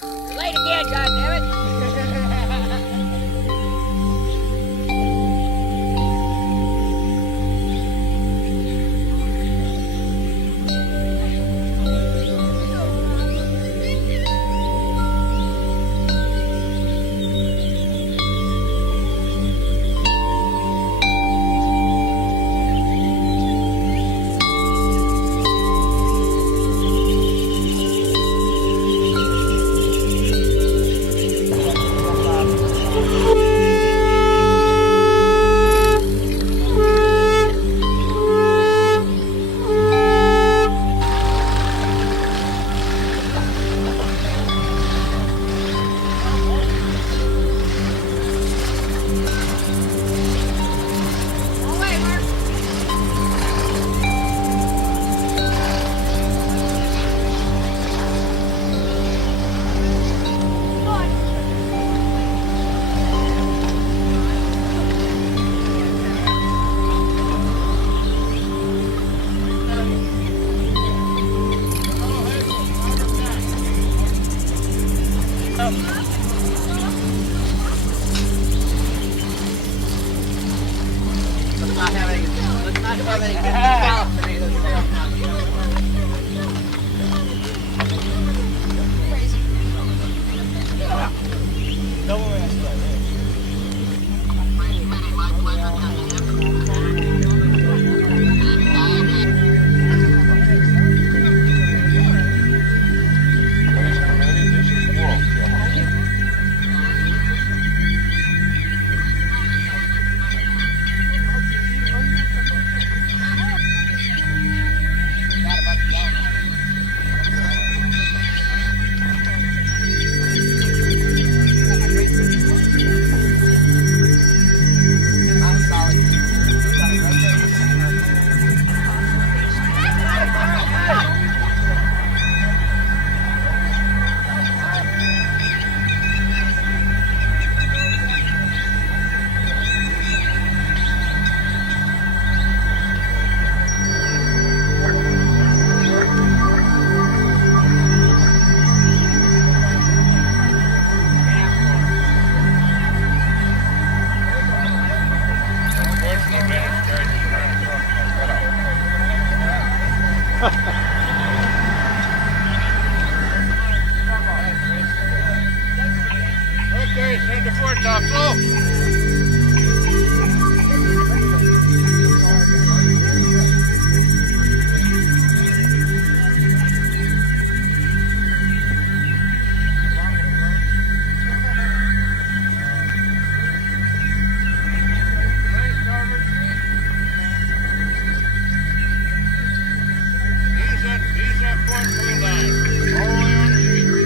Late again, goddammit! Okay, send the four top flow. Ease that four blue line. All the way on the sheet.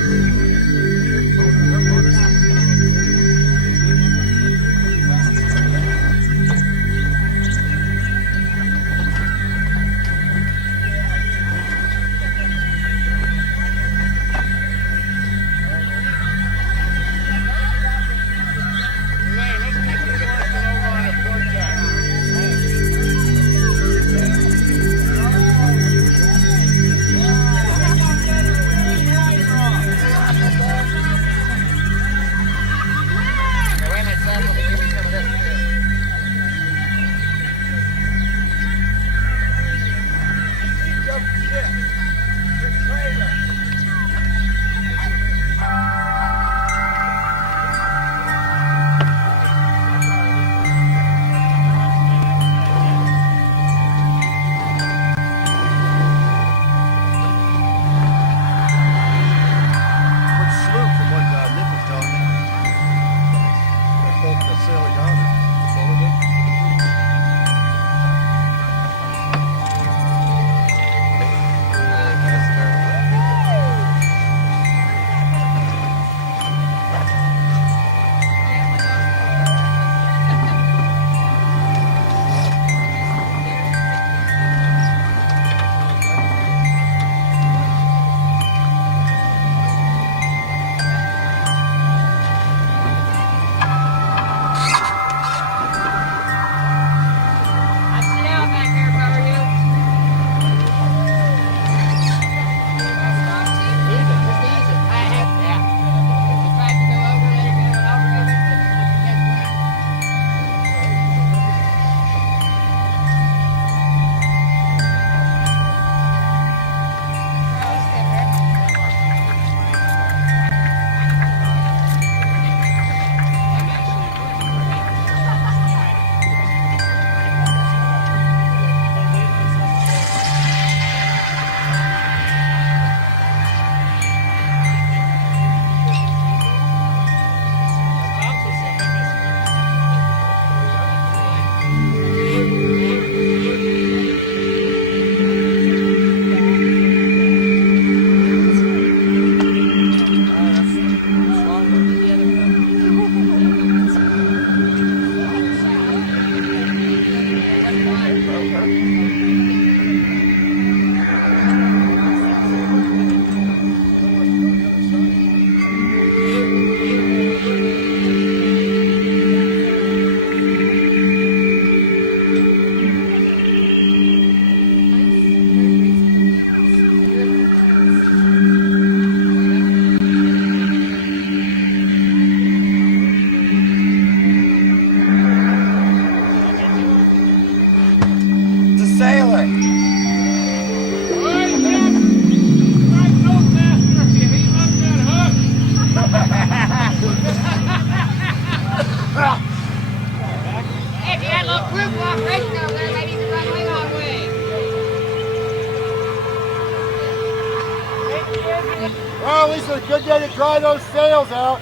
dry those sails out.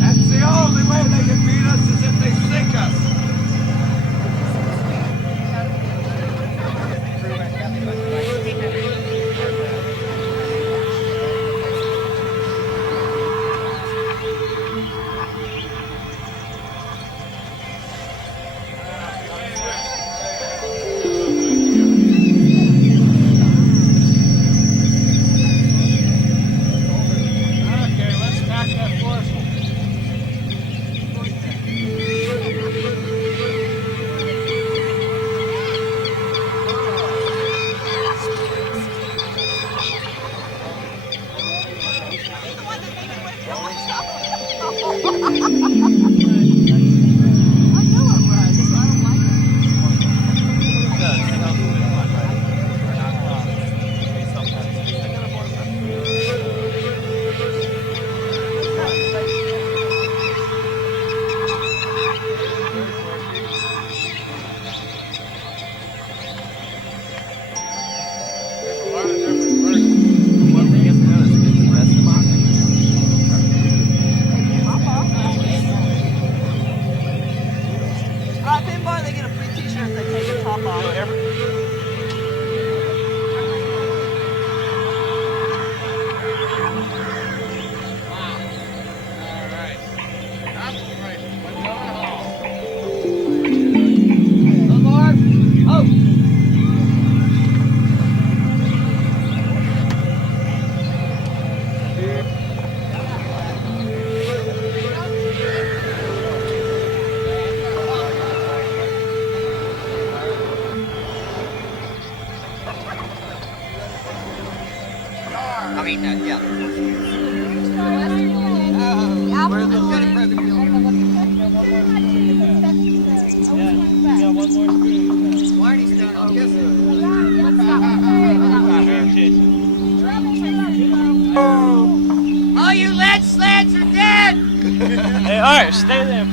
That's the only way they can beat us is if they sink us. Okay, let's tack that foresail. There's a lot of different versions. One thing is known is it's the best of my Finbar, they get a free t-shirt if they take the top off. All right. Concentrate. We're going home. I mean, yeah. Marty's down, I'm guessing. All you lead sleds are dead! Hey, alright, stay there.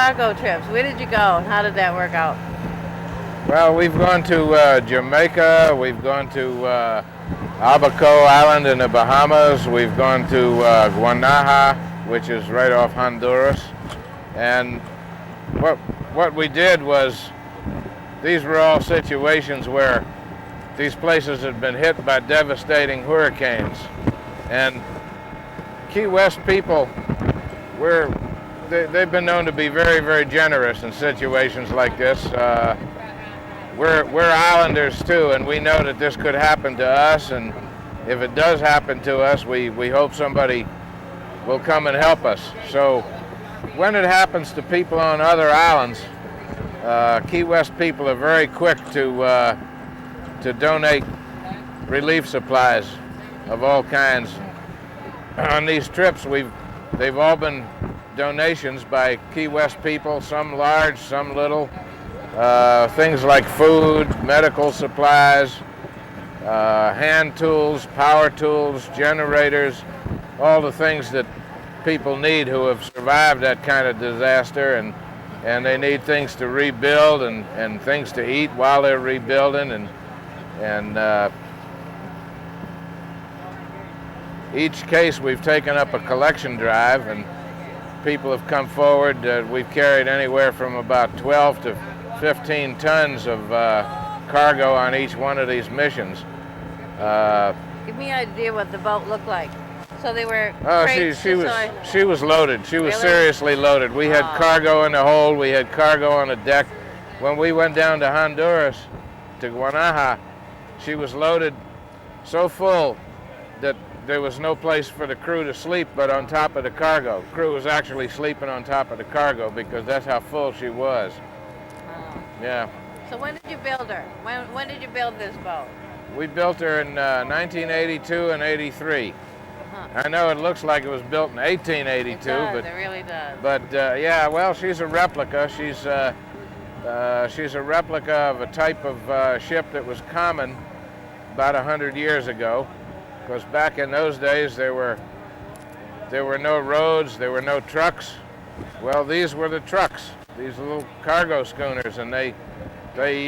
cargo trips? Where did you go and how did that work out? Well, we've gone to Jamaica. We've gone to Abaco Island in the Bahamas. We've gone to Guanaja, which is right off Honduras. And what we did was, these were all situations where these places had been hit by devastating hurricanes. And Key West people, they've been known to be very, very generous in situations like this. We're islanders too, and we know that this could happen to us, and if it does happen to us, we hope somebody will come and help us. So when it happens to people on other islands, Key West people are very quick to donate relief supplies of all kinds. On these trips, they've all been donations by Key West people, some large, some little. Things like food, medical supplies, hand tools, power tools, generators, all the things that people need who have survived that kind of disaster, and they need things to rebuild and things to eat while they're rebuilding, and each case we've taken up a collection drive, and people have come forward. We've carried anywhere from about 12 to 15 tons of cargo on each one of these missions. Give me an idea what the boat looked like. So they were she was loaded. She was Really? seriously loaded. We had cargo in the hold. We had cargo on the deck. When we went down to Honduras, to Guanaja, she was loaded so full that there was no place for the crew to sleep but on top of the cargo. The crew was actually sleeping on top of the cargo because that's how full she was. Yeah. So when did you build her? When did you build this boat? We built her in 1982 and 83. Uh-huh. I know it looks like it was built in 1882, It does, but it really does. But yeah, well, she's a replica. She's a replica of a type of ship that was common about 100 years ago. Because back in those days there were no roads, there were no trucks. Well, these were the trucks. These little cargo schooners, and they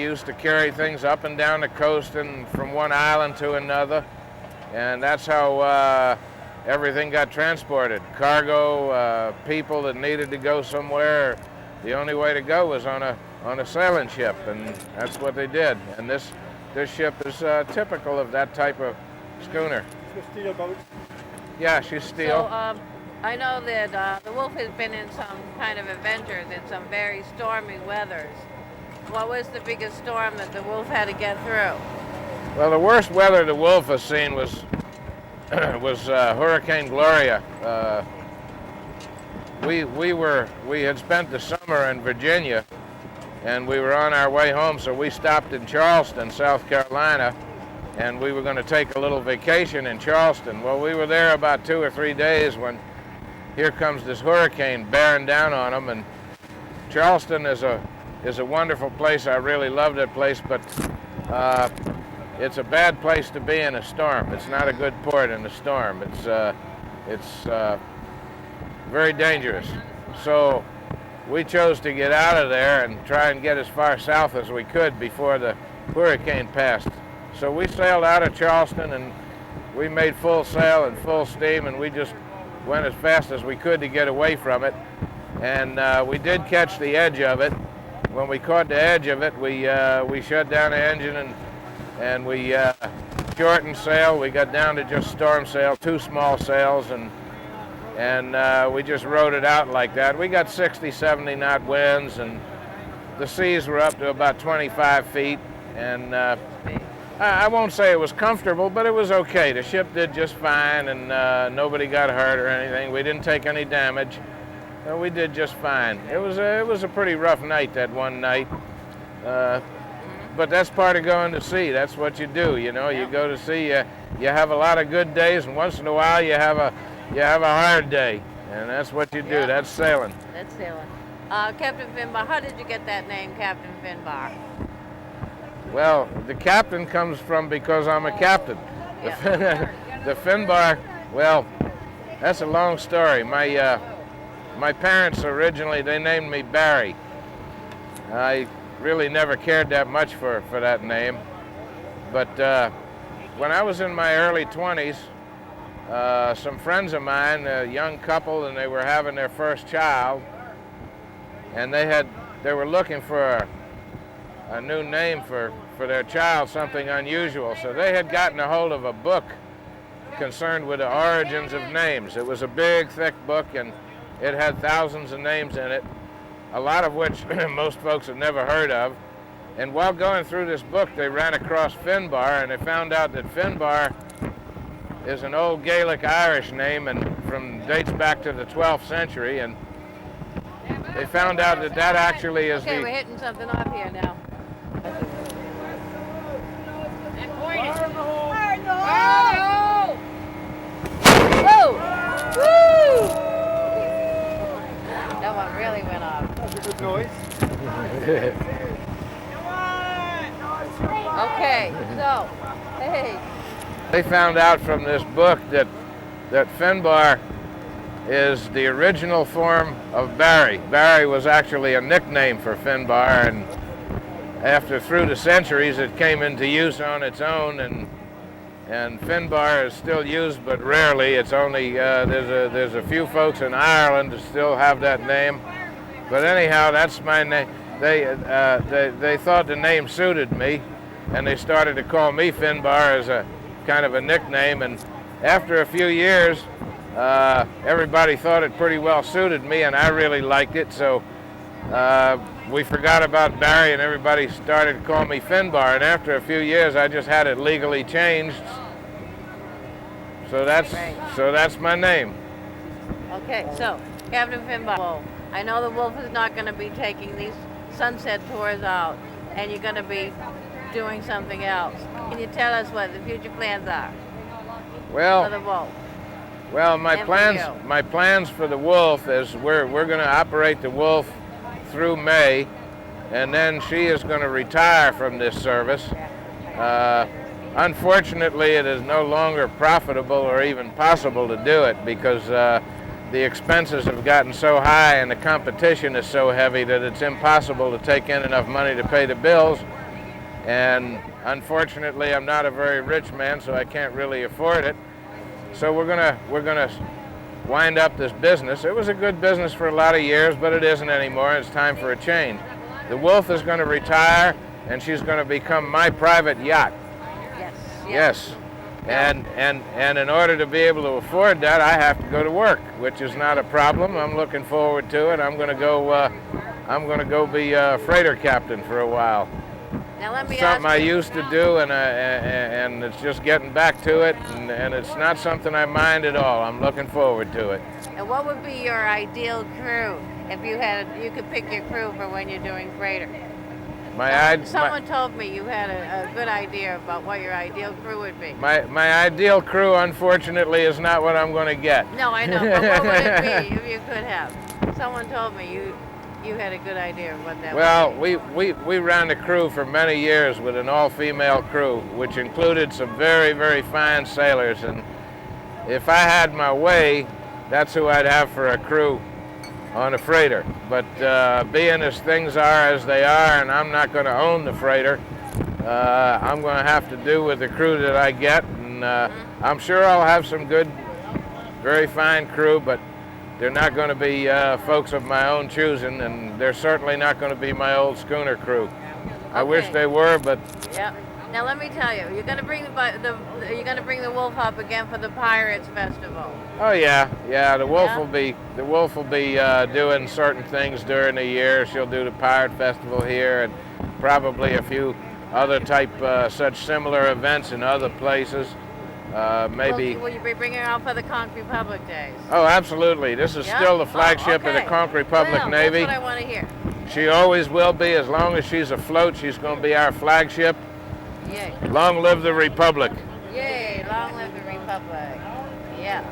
used to carry things up and down the coast and from one island to another, and that's how everything got transported. Cargo, people that needed to go somewhere, the only way to go was on a sailing ship, and that's what they did. And this ship is typical of that type of schooner. It's a steel boat. Yeah, she's steel. So I know that the Wolf has been in some kind of adventures in some very stormy weathers. What was the biggest storm that the Wolf had to get through? Well, the worst weather the Wolf has seen was Hurricane Gloria. We had spent the summer in Virginia, and we were on our way home, so we stopped in Charleston, South Carolina, and we were going to take a little vacation in Charleston. Well, we were there about 2 or 3 days when here comes this hurricane bearing down on them, and Charleston is a wonderful place. I really love that place, but it's a bad place to be in a storm. It's not a good port in a storm. It's very dangerous. So we chose to get out of there and try and get as far south as we could before the hurricane passed. So we sailed out of Charleston, and we made full sail and full steam, and we just went as fast as we could to get away from it. And we did catch the edge of it. When we caught the edge of it, we shut down the engine and we shortened sail. We got down to just storm sail, 2 small sails, and we just rode it out like that. We got 60, 70 knot winds, and the seas were up to about 25 feet. And I won't say it was comfortable, but it was okay. The ship did just fine, and nobody got hurt or anything. We didn't take any damage. We did just fine. It was a pretty rough night, that one night. But that's part of going to sea. That's what you do, you know. You go to sea. You have a lot of good days, and once in a while you have a hard day, and that's what you do. Yeah. That's sailing. That's sailing. Captain Finbar, how did you get that name, Captain Finbar? Well, the captain comes from because I'm a captain. Yeah. The Finbar, well, that's a long story. my parents originally, they named me Barry. I really never cared that much for that name. But when I was in my early 20s, some friends of mine, a young couple, and they were having their first child, and they were looking for a new name for their child, something unusual. So they had gotten a hold of a book concerned with the origins of names. It was a big, thick book, and it had thousands of names in it, a lot of which most folks had never heard of. And while going through this book, they ran across Finbar, and they found out that Finbar is an old Gaelic Irish name and dates back to the 12th century. And they found out that that actually is Okay, we're hitting something off here now. Whoa! Woo! That one really went off. That's a good noise. Okay, so, hey. They found out from this book that Finbar is the original form of Barry. Barry was actually a nickname for Finbar, and through the centuries it came into use on its own, and Finbar is still used, but rarely. It's only there's a few folks in Ireland that still have that name. But anyhow, that's my name. They thought the name suited me, and they started to call me Finbar as a kind of a nickname. And after a few years, everybody thought it pretty well suited me, and I really liked it. So we forgot about Barry, and everybody started to call me Finbar. And after a few years, I just had it legally changed. So that's my name. Okay, so, Captain Finbar, well, I know the Wolf is not going to be taking these sunset tours out, and you're going to be doing something else. Can you tell us what the future plans are for the Wolf? Well, my plans for the Wolf is we're going to operate the Wolf through May, and then she is going to retire from this service. Unfortunately, it is no longer profitable or even possible to do it because the expenses have gotten so high and the competition is so heavy that it's impossible to take in enough money to pay the bills. And unfortunately, I'm not a very rich man, so I can't really afford it. So we're gonna wind up this business. It was a good business for a lot of years, but it isn't anymore. It's time for a change. The Wolf is going to retire, and she's going to become my private yacht. Yes. And in order to be able to afford that, I have to go to work, which is not a problem. I'm looking forward to it. I'm going to go be a freighter captain for a while. Now let me Something I ask you. used to do, and it's just getting back to it, and it's not something I mind at all. I'm looking forward to it. And what would be your ideal crew if you could pick your crew for when you're doing freighter? Someone told me you had a good idea about what your ideal crew would be. My ideal crew, unfortunately, is not what I'm going to get. No, I know, but what would it be if you could have? Someone told me you had a good idea of what that would be. We ran the crew for many years with an all-female crew, which included some very, very fine sailors. And if I had my way, that's who I'd have for a crew on a freighter. But being as things are as they are, and I'm not going to own the freighter, I'm going to have to do with the crew that I get. And I'm sure I'll have some good, very fine crew, but they're not going to be folks of my own choosing, and they're certainly not going to be my old schooner crew. I wish they were, but yeah. Now let me tell you, you're going to bring the Wolf up again for the Pirates Festival. oh yeah. The Wolf will be doing certain things during the year. She'll do the Pirate Festival here, and probably a few other type such similar events in other places. Maybe. Will you be bringing her out for the Conch Republic Days? Oh, absolutely. This is still the flagship of the Conch Republic Navy. That's what I want to hear. She always will be. As long as she's afloat, she's going to be our flagship. Yay. Long live the Republic. Yay, long live the Republic. Yeah.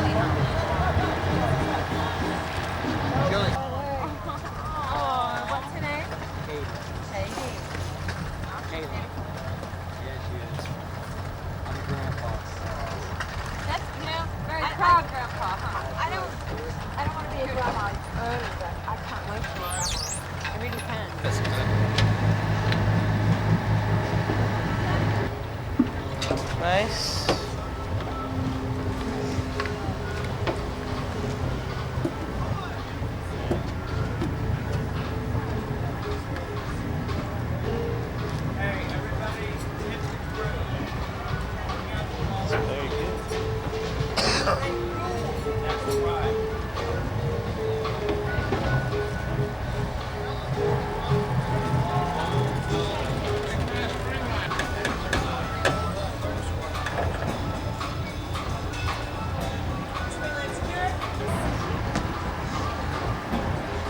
anyhow. Oh, what's her name? Katie. That's, very proud grandpa, huh? I don't want to be a grandma early, but I can't wait to be a grandma. I really can. Nice. Very good.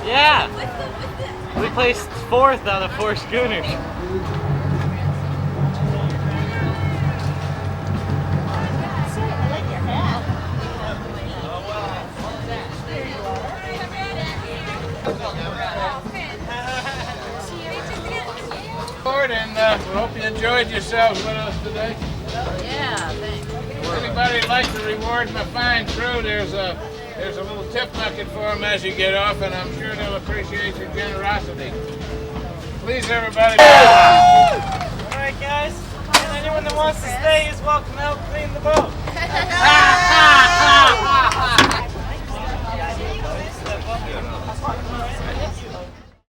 Yeah. We placed 4th out of 4 schooners. Lord, and we hope you enjoyed yourselves with us today. Yeah, thanks. Anybody would like to reward my fine crew, there's a little tip bucket for them as you get off, and I'm sure they'll appreciate your generosity. Please, everybody. Alright guys, and anyone that wants to stay is welcome to help clean the boat.